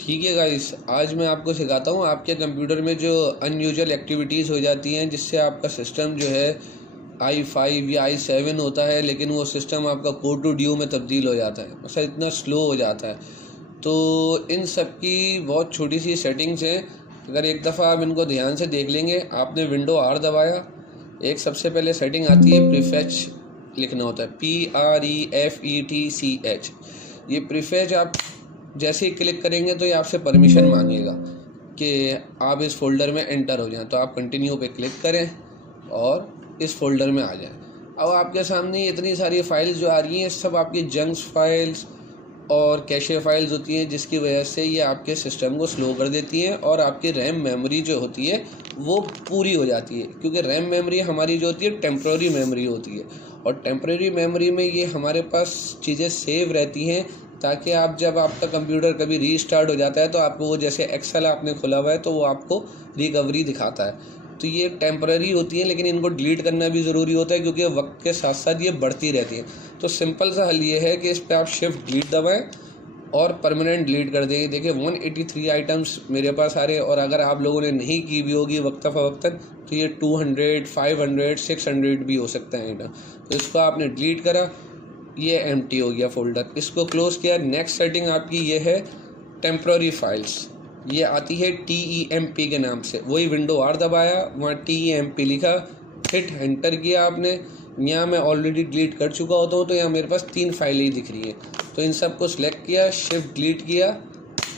ठीक है गाइस, आज मैं आपको सिखाता हूँ आपके कंप्यूटर में जो अनयूजुअल एक्टिविटीज़ हो जाती हैं जिससे आपका सिस्टम जो है i5 या i7 होता है, लेकिन वो सिस्टम आपका कोर टू ड्यू में तब्दील हो जाता है, मतलब इतना स्लो हो जाता है। तो इन सब की बहुत छोटी सी सेटिंग्स हैं। अगर एक दफ़ा आप इनको ध्यान से देख लेंगे, आपने विंडो आर दबाया, एक सबसे पहले सेटिंग आती है प्रीफेच, लिखना होता है PREFETCH। ये प्रीफेच आप जैसे ही क्लिक करेंगे तो ये आपसे परमिशन मांगेगा कि आप इस फोल्डर में एंटर हो जाएं, तो आप कंटिन्यू पे क्लिक करें और इस फोल्डर में आ जाएं। अब आपके सामने इतनी सारी फाइल्स जो आ रही हैं, सब आपकी जंक्स फाइल्स और कैशे फाइल्स होती हैं, जिसकी वजह से ये आपके सिस्टम को स्लो कर देती हैं और आपकी रैम मेमोरी जो होती है वो पूरी हो जाती है, क्योंकि रैम मेमोरी हमारी जो होती है टेम्प्रेरी मेमोरी होती है, और टेम्प्रेरी मेमोरी में ये हमारे पास चीज़ें सेव रहती हैं, ताकि आप जब आपका कंप्यूटर कभी रीस्टार्ट हो जाता है तो आपको वो, जैसे एक्सेल आपने खोला हुआ है तो वो आपको रिकवरी दिखाता है। तो ये टेम्पररी होती हैं, लेकिन इनको डिलीट करना भी ज़रूरी होता है, क्योंकि वक्त के साथ साथ ये बढ़ती रहती हैं। तो सिंपल सा हल ये है कि इस पर आप शिफ्ट डिलीट दबाएं और परमानेंट डिलीट कर देंगे। देखिए 183 आइटम्स मेरे पास आ रहे हैं, और अगर आप लोगों ने नहीं की भी होगी वक्तन तो ये 200, 500, 600 भी हो सकता है आइटम। तो इसको आपने डिलीट करा, ये एम्प्टी हो गया फोल्डर, इसको क्लोज किया। नेक्स्ट सेटिंग आपकी ये है टेम्प्रेरी फाइल्स, ये आती है TEMP के नाम से। वही विंडो आर दबाया, वहाँ TEMP लिखा, हिट एंटर किया आपने। यहाँ मैं ऑलरेडी डिलीट कर चुका होता हूँ, तो यहाँ मेरे पास 3 फाइलें ही दिख रही हैं, तो इन सबको सिलेक्ट किया, शिफ्ट डिलीट किया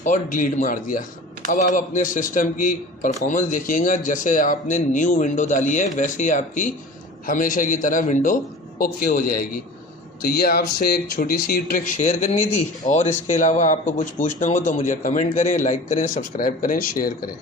और डिलीट मार दिया। अब आप अपने सिस्टम की परफॉर्मेंस देखिएगा, जैसे आपने न्यू विंडो डाली है वैसे ही आपकी हमेशा की तरह विंडो ओके हो जाएगी। तो ये आपसे एक छोटी सी ट्रिक शेयर करनी थी, और इसके अलावा आपको कुछ पूछना हो तो मुझे कमेंट करें, लाइक करें, सब्सक्राइब करें, शेयर करें।